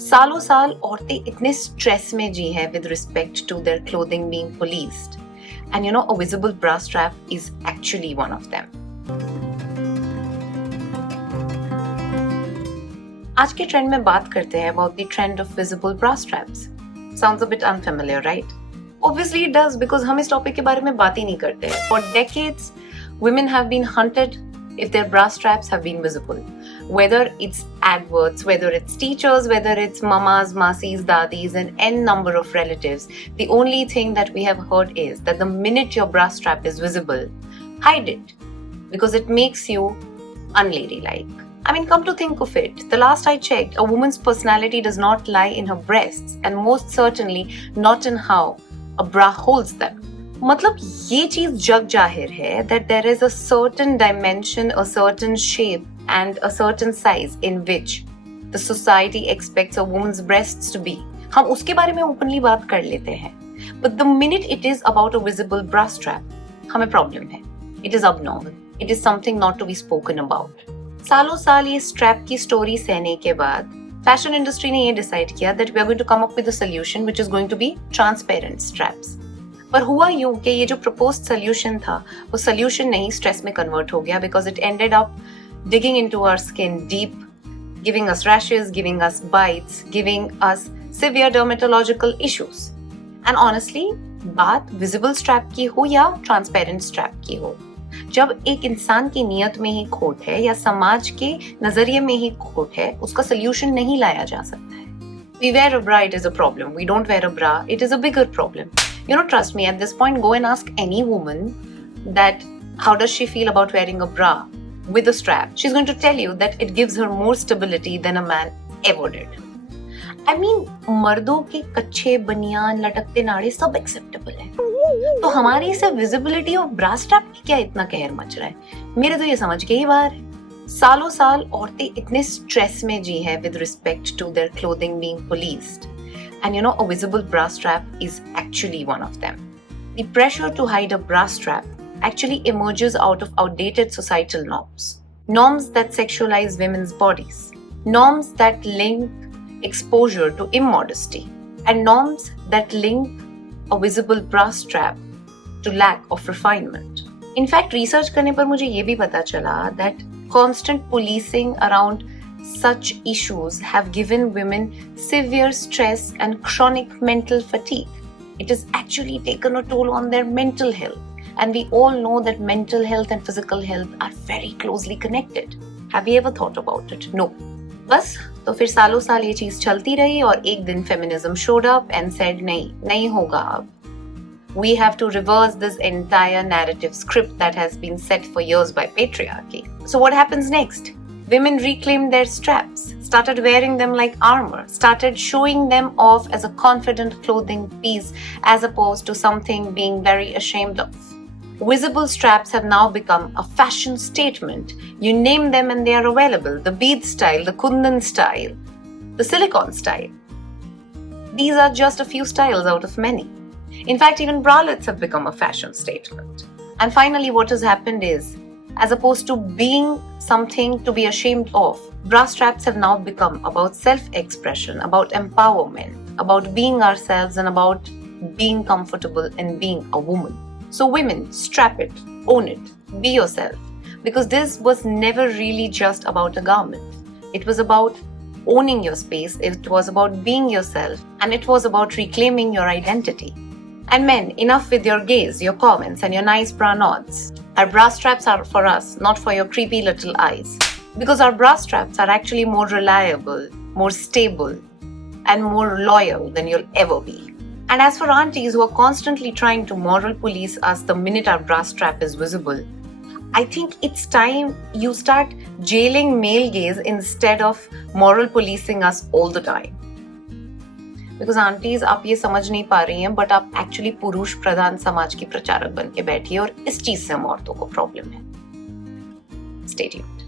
सालों साल औरतें इतने स्ट्रेस में जी हैं with respect to their clothing being policed. And you know, a visible bra strap is actually one of them. आज के ट्रेंड में बात करते हैं about the trend of visible bra straps. Sounds a bit unfamiliar, right? Obviously it does because हम इस topic के बारे में बात ही नहीं करते हैं. For decades, women have been hunted if their bra straps have been visible. Whether it's adverts, whether it's teachers, whether it's mamas, masis, dadis, and n number of relatives, the only thing that we have heard is that the minute your bra strap is visible, hide it because it makes you unladylike. I mean, come to think of it, the last I checked, a woman's personality does not lie in her breasts and most certainly not in how a bra holds them. मतलब ये चीज जग जाहिर है that there is a certain dimension, a certain shape and a certain size in which the society expects a woman's breasts to be. हम उसके बारे में openly बात कर लेते हैं. But the minute it is about a visible bra strap, हमें problem है. It is abnormal. It is something not to be spoken about. सालों साल ये strap की story सहने के बाद fashion industry ने ये decide किया that we are going to come up with a solution which is going to be transparent straps. पर हुआ यूं कि ये जो proposed solution था वो solution नहीं stress में convert हो गया because it ended up digging into our skin deep, giving us rashes, giving us bites, giving us severe dermatological issues. And honestly, बात visible strap की हो या transparent strap की हो, जब एक इंसान की नियत में ही खोट है या समाज के नजरिए में ही खोट है, उसका solution नहीं लाया जा सकता है. We wear a bra, it is a problem. We don't wear a bra, it is a bigger problem. You know, trust me, at this point, go and ask any woman that how does she feel about wearing a bra with a strap. She's going to tell you that it gives her more stability than a man ever did. I mean, मर्दों के कच्चे बनियान लटकते नाड़े सब acceptable है. तो हमारी इसे visibility और bra strap में क्या इतना कहर मच रहा है? मेरे तो ये समझ के ही बाहर है. सालों साल औरतें इतने स्ट्रेस में जी हैं with respect to their clothing being policed. And you know, a visible bra strap is actually one of them. The pressure to hide a bra strap actually emerges out of outdated societal norms. Norms that sexualize women's bodies. Norms that link exposure to immodesty. And norms that link a visible bra strap to lack of refinement. In fact, research करने पर मुझे ये भी पता चला that constant policing around such issues have given women severe stress and chronic mental fatigue. It has actually taken a toll on their mental health. And we all know that mental health and physical health are very closely connected. Have you ever thought about it? No. बस तो फिर सालों साल ये चीज चलती रही और एक दिन feminism showed up and said नहीं होगा अब. We have to reverse this entire narrative script that has been set for years by patriarchy. So what happens next? Women reclaimed their straps, started wearing them like armor, started showing them off as a confident clothing piece as opposed to something being very ashamed of. Visible straps have now become a fashion statement. You name them and they are available. The bead style, the kundan style, the silicone style. These are just a few styles out of many. In fact, even bralettes have become a fashion statement. And finally, what has happened is, as opposed to being something to be ashamed of, bra straps have now become about self-expression, about empowerment, about being ourselves and about being comfortable and being a woman. So women, strap it, own it, be yourself. Because this was never really just about a garment. It was about owning your space, it was about being yourself, and it was about reclaiming your identity. And men, enough with your gaze, your comments, and your nice bra nods. Our bra straps are for us, not for your creepy little eyes. Because our bra straps are actually more reliable, more stable, and more loyal than you'll ever be. And as for aunties who are constantly trying to moral police us the minute our bra strap is visible, I think it's time you start jailing male gaze instead of moral policing us all the time. Because aunties, आप ये समझ नहीं पा रही हैं, but आप actually पुरुष प्रधान समाज की प्रचारक बन के बैठी है और इस चीज से हम औरतों को प्रॉब्लम है. Stay tuned.